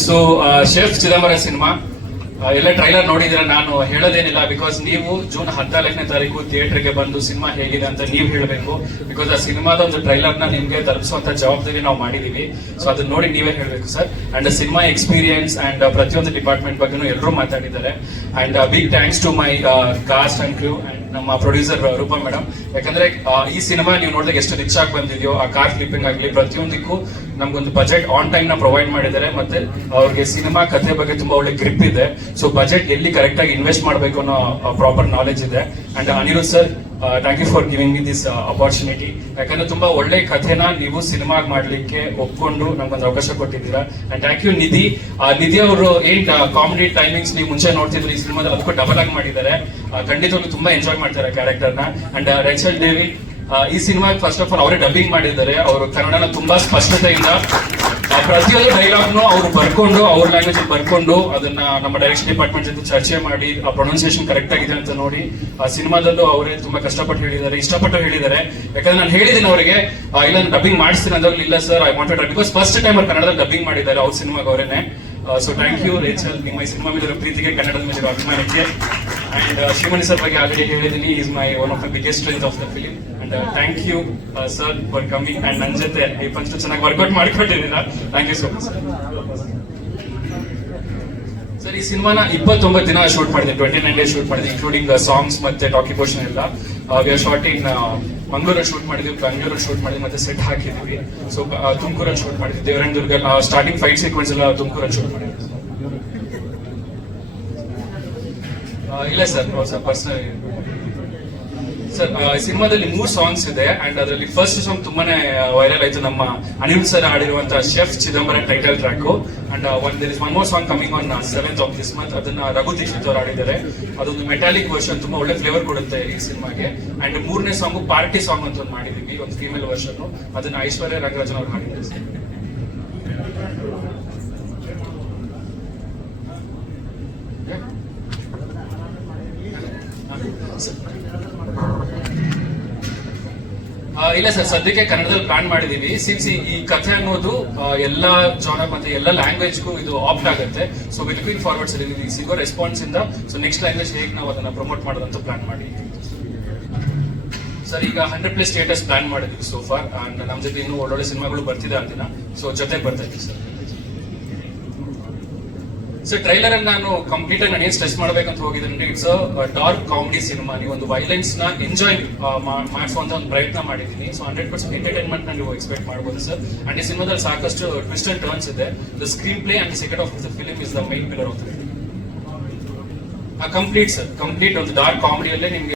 So chef Chidambara cinema ಎಲ್ಲ trailer ನೋಡಿದ್ರೆ ನಾನು ಹೇಳೋದೇನಿಲ್ಲ ಬಿಕಾಸ್ ನೀವು ಜೂನ್ ಹದಿನಾಲ್ಕನೇ ತಾರೀಕು ಥಿಯೇಟರ್ಗೆ ಬಂದು ಸಿನಿಮಾ ಹೇಗಿದೆ ಅಂತ ನೀವು ಹೇಳಬೇಕು. ಬಿಕಾಸ್ ಆ ಸಿನಿಮಾದ ಒಂದು ಟ್ರೈಲರ್ನ ನಿಮ್ಗೆ ತಲುಪಿಸುವಂತ ಜವಾಬ್ದಾರಿ ನಾವು ಮಾಡಿದೀವಿ ಸೊ ಅದನ್ನ ನೋಡಿ ನೀವೇ ಹೇಳಬೇಕು sir and cinema experience and ಪ್ರತಿಯೊಂದು ಡಿಪಾರ್ಟ್ಮೆಂಟ್ ಬಗ್ಗೆನೂ ಎಲ್ಲರೂ ಮಾತಾಡಿದ್ದಾರೆ. And big thanks to my cast and crew and ನಮ್ಮ ಪ್ರೊಡ್ಯೂಸರ್ ರೂಪಾ ಮೇಡಮ್. ಯಾಕಂದ್ರೆ ಈ ಸಿನಿಮಾ ನೀವು ನೋಡಿದಾಗ ಎಷ್ಟು ರಿಚ್ ಆಗಿ ಬಂದಿದೆಯೋ, ಆ ಕಾರ್ ಕ್ಲಿಪ್ಪಿಂಗ್ ಆಗಲಿ, ಪ್ರತಿಯೊಂದಕ್ಕೂ ನಮ್ಗೊಂದು ಬಜೆಟ್ ಆನ್ ಟೈಮ್ನ ಪ್ರೊವೈಡ್ ಮಾಡಿದ್ದಾರೆ. ಮತ್ತೆ ಅವ್ರಿಗೆ ಸಿನಿಮಾ ಕಥೆ ಬಗ್ಗೆ ತುಂಬಾ ಒಳ್ಳೆ ಗ್ರಿಪ್ ಇದೆ. ಸೊ ಬಜೆಟ್ ಎಲ್ಲಿ ಕರೆಕ್ಟ್ ಆಗಿ ಇನ್ವೆಸ್ಟ್ ಮಾಡಬೇಕು ಅನ್ನೋ ಪ್ರಾಪರ್ ನಾಲೆಜ್ ಇದೆ. And Anirudh sir thank you for giving me this opportunity ಯಾಕಂದ್ರೆ ತುಂಬಾ ಒಳ್ಳೆ ಕಥೆನ ನೀವು ಸಿನಿಮಾ ಮಾಡ್ಲಿಕ್ಕೆ ಒಪ್ಕೊಂಡು ನಮ್ಗೊಂದು ಅವಕಾಶ ಕೊಟ್ಟಿದ್ದೀರಾ. And thank you Nidhi. Nidhi ಅವರು ಏನ್ ಕಾಮಿಡಿ ಟೈಮಿಂಗ್ಸ್ ನೀವು ಮುಂಚೆ ನೋಡ್ತಿದ್ರು, ಈ ಸಿನಿಮಾದಲ್ಲಿ ಅದಕ್ಕೂ ಡಬಲ್ ಆಗಿ ಮಾಡಿದ್ದಾರೆ. ಖಂಡಿತವಾಗ್ಲೂ ತುಂಬಾ ಎಂಜಾಯ್ ಮಾಡ್ತಾರೆ ಕ್ಯಾರೆಕ್ಟರ್ನ ಅಂಡ್ ರೆಚಲ್ ದೇವಿ ಈ ಸಿನಿಮಾ ಫಸ್ಟ್ ಆಫ್ ಆಲ್ ಅವರೇ ಡಬ್ಬಿಂಗ್ ಮಾಡಿದ್ದಾರೆ. ಅವರು ಕನ್ನಡನ ತುಂಬಾ ಸ್ಪಷ್ಟತೆಯಿಂದ ಪ್ರತಿಯೊಂದು ಡೈಲಾಗ್ನು ಅವ್ರು ಬರ್ಕೊಂಡು, ಅವ್ರ ಲ್ಯಾಂಗ್ವೇಜ್ ಬರ್ಕೊಂಡು ಅದನ್ನ ನಮ್ಮ ಡೈರೆಕ್ಷನ್ ಡಿಪಾರ್ಟ್ಮೆಂಟ್ ಜೊತೆ ಚರ್ಚೆ ಮಾಡಿ, ಆ ಪ್ರೊನೌನ್ಸಿಯೇಷನ್ ಕರೆಕ್ಟ್ ಆಗಿದೆ ಅಂತ ನೋಡಿ, ಆ ಸಿನಿಮಾದಲ್ಲೂ ಅವರೇ ತುಂಬಾ ಕಷ್ಟಪಟ್ಟು ಹೇಳಿದ್ದಾರೆ, ಇಷ್ಟಪಟ್ಟು ಹೇಳಿದ್ದಾರೆ. ಯಾಕಂದ್ರೆ ನಾನು ಹೇಳಿದ್ದೀನಿ ಅವರಿಗೆ ಇಲ್ಲ, ನಾನು ಡಬ್ಬಿಂಗ್ ಮಾಡಿಸ್ತೀನಿ ಅದ್ರಲ್ಲಿ ಇಲ್ಲ sir I wanted because first time ಅವ್ರು ಕನ್ನಡದಲ್ಲಿ ಡಬ್ಬಿಂಗ್ ಮಾಡಿದ್ದಾರೆ ಅವ್ರ ಸಿನಿಮಾಗ ಅವರೇನೆ. ಸೊ ಥ್ಯಾಂಕ್ ಯು ರೇಚಲ್ ನಿಮ್ಮ ಈ ಸಿನಿಮಾ ಮೇಲೆ ಪ್ರೀತಿಗೆ ಕನ್ನಡದ ಮೇಲೆ ಅಭಿಮಾನಕ್ಕೆ. ಅಂಡ್ ಶಿವಮಣಿ ಸರ್ ಬಗ್ಗೆ ಆಲ್ರೆಡಿ ಹೇಳಿದ್ದೀನಿ. Is my one of the biggest strength of the film and thank you sir for coming and ನನ್ನ ಜೊತೆ ಈ ಫಸ್ಟ್ ಚೆನ್ನಾಗಿ workout ಮಾಡಿಕೊಟ್ಟಿದ್ದೀರಾ thank you so much sir ಈ ಸಿನಿಮಾನ ಇಪ್ಪತ್ತೊಂಬತ್ತು ದಿನ ಶೂಟ್ ಮಾಡಿದೆ ಟ್ವೆಂಟಿ ನೈನ್ ಡೇಸ್ ಶೂಟ್ ಮಾಡಿದೆ ಇನ್ಕ್ಲೂಡಿಂಗ್ ಸಾಂಗ್ಸ್ ಮತ್ತೆ ಟಾಕಿ ಪೋರ್ಷನ್ ಎಲ್ಲ. ವಿ ಆರ್ ಶಾರ್ಟ್ ಇನ್ ಮಂಗಳೂರಲ್ಲಿ ಶೂಟ್ ಮಾಡಿದ್ವಿ ಬೆಂಗಳೂರಲ್ಲಿ ಶೂಟ್ ಮಾಡಿದ್ವಿ, ಮತ್ತೆ ಸೆಟ್ ಹಾಕಿದ್ವಿ ಸೊ ತುಮಕೂರಲ್ಲಿ ಶೂಟ್ ಮಾಡಿದ್ವಿ ದೇವರಂದುರ್ಗ ಸ್ಟಾರ್ಟಿಂಗ್ ಫೈಟ್ ಸೀಕ್ವೆನ್ಸ್ ಎಲ್ಲ ತುಮಕೂರಲ್ಲಿ ಶೂಟ್ ಮಾಡಿದ್ವಿ. ಇಲ್ಲ ಸರ್ ಸರ್ ಪರ್ಸನಲ್ ಸರ್ ಸಿನಿಮಾದಲ್ಲಿ ಮೂರು ಸಾಂಗ್ಸ್ ಇದೆ ಅಂಡ್ ಅದರಲ್ಲಿ ಫಸ್ಟ್ ಸಾಂಗ್ ತುಂಬಾನೇ ವೈರಲ್ ಆಯ್ತು ನಮ್ಮ Anil sir ಆಡಿರುವಂತಹ chef Chidambara title track and one there is one more song coming on seventh of this month ಅದನ್ನ ರಘು ದೀಕ್ಷಿತ್ ಅವರು ಆಡಿದ್ದಾರೆ ಅದೊಂದು ಮೆಟಾಲಿಕ್ ವರ್ಷನ್ ತುಂಬಾ ಒಳ್ಳೆ ಫ್ಲೇವರ್ ಕೊಡುತ್ತೆ ಈ ಸಿನಿಮಾಗೆ. ಅಂಡ್ ಮೂರನೇ ಸಾಂಗ್ ಪಾರ್ಟಿ ಸಾಂಗ್ ಅಂತ ಒಂದು ಮಾಡಿದೀವಿ, ಒಂದು ಫೀಮೇಲ್ ವರ್ಷನ್ ಅದನ್ನ ಐಶ್ವರ್ಯ ರಂಗರಾಜನ್ ಅವರು ಹಾಡಿದ್ದಾರೆ ಇಲ್ಲ ಸರ್, ಸದ್ಯಕ್ಕೆ ಕನ್ನಡದಲ್ಲಿ ಪ್ಲಾನ್ ಮಾಡಿದೀವಿ. ಸಿನ್ಸ್ ಈ ಕಥೆ ಅನ್ನೋದು ಎಲ್ಲ ಜಾನರ್ ಮತ್ತೆ ಎಲ್ಲ ಲ್ಯಾಂಗ್ವೇಜ್ಗೂ ಇದು ಆಪ್ಟ್ ಆಗುತ್ತೆ. So will forwards forward sir, ಇಲ್ಲಿ ಸಿಗೋ ರೆಸ್ಪಾನ್ಸ್ ಇಂದ. ಸೊ ನೆಕ್ಸ್ಟ್ ಲ್ಯಾಂಗ್ವೇಜ್ ಹೇಗೆ ನಾವು ಅದನ್ನ ಪ್ರಮೋಟ್ ಮಾಡೋದಂತ ಪ್ಲಾನ್ ಮಾಡಿ. ಸರ್, ಈಗ ಹಂಡ್ರೆಡ್ ಪ್ಲಸ್ ಸ್ಟೇಟಸ್ ಪ್ಲಾನ್ ಮಾಡಿದ್ವಿ ಸೋ ಫಾರ್ ಅಂಡ್ ನಮ್ಮ ಜೊತೆ ಇನ್ನೂ ಒಳ್ಳೊಳ್ಳೆ ಸಿನಿಮಾಗಳು ಬರ್ತಿದೆ ಅಂದಿನ. ಸೊ ಜೊತೆಗೆ ಬರ್ತಾ ಇದ್ದೀವಿ ಸರ್. ಸರ್ ಟ್ರೈಲರ್ ಅಲ್ಲಿ ನಾನು ಕಂಪ್ಲೀಟ್ ಆಗಿ ನಾನು ಏನ್ ಸ್ಟ್ರೆಸ್ ಮಾಡ್ಬೇಕಂತ ಹೋಗಿದ್ರೆ ಇಟ್ಸ್ ಡಾರ್ಕ್ ಕಾಮಿಡಿ ಸಿನಿಮಾ ನೀವು ಒಂದು ವೈಲೆನ್ಸ್ನ ಎಂಜಾಯ್ ಮಾಡಿಸುವಂತ ಒಂದು ಪ್ರಯತ್ನ ಮಾಡಿದ್ದೀನಿ. ಸೊ ಹಂಡ್ರೆಡ್ ಪರ್ಸೆಂಟ್ ಎಂಟರ್ಟೈನ್ಮೆಂಟ್ ನೀವು ಎಕ್ಸ್ಪೆಕ್ಟ್ ಮಾಡಬಹುದು ಸರ್ ಅಂಡ್ ಈ ಸಿನಿಮಾದಲ್ಲಿ ಸಾಕಷ್ಟು ಟ್ವಿಸ್ಟ್ ಅಂಡ್ ಟರ್ನ್ಸ್ ಇದೆ. The screenplay and second of the film is the main pillar of complete sir complete ಒಂದು ಡಾರ್ಕ್ ಕಾಮಿಡಿಯಲ್ಲೇ ನಿಮಗೆ